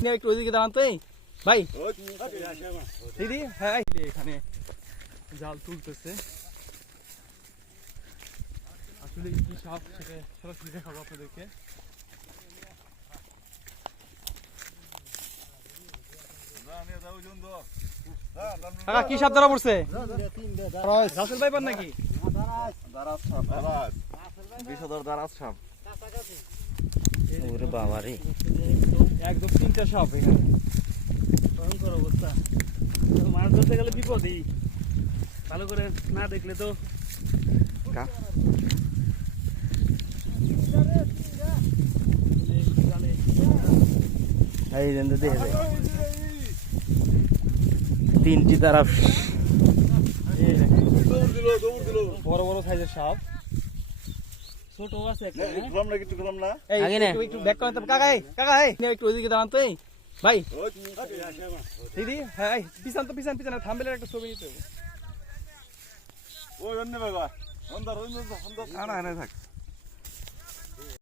আপনি একটু ওইদিকে দাঁড়ান তো ভাই। দিদি হ্যাঁ এখানে জাল তুলতেছে। আসলে কি সাপ সেটা সরাসরি দেখাবো আপনাদেরকে। কাকা কি সাপ ধরা পড়ছে? রাসেল ভাই পান নাকি? বিষধর দারাজ সাপ ওরে বাবা রে একদম তিনটা সাপ এখানে। ভয়ঙ্কর অবস্থা। মাছ ধরতে গেলে বিপদই। ভালো করে না দেখলে তো। এই দেখে। তিনটি দেখেন, বড় বড় সাইজের সাপ। ছোট আছে একটা? না কিছু খুলাম না? এই আগে না। একটু একটু ব্যাক করেন তো। কাকা এই কাকা এই। একটু ওইদিকে দাঁড়ান তো এই। ভাই। দিদি হ্যাঁ পিছান তো পিছান পিছান। থামবেলের একটা ছবি নিতে হবে। ওই অন্য বাবা। অন্ধার অন্য অন্ধার না না থাক।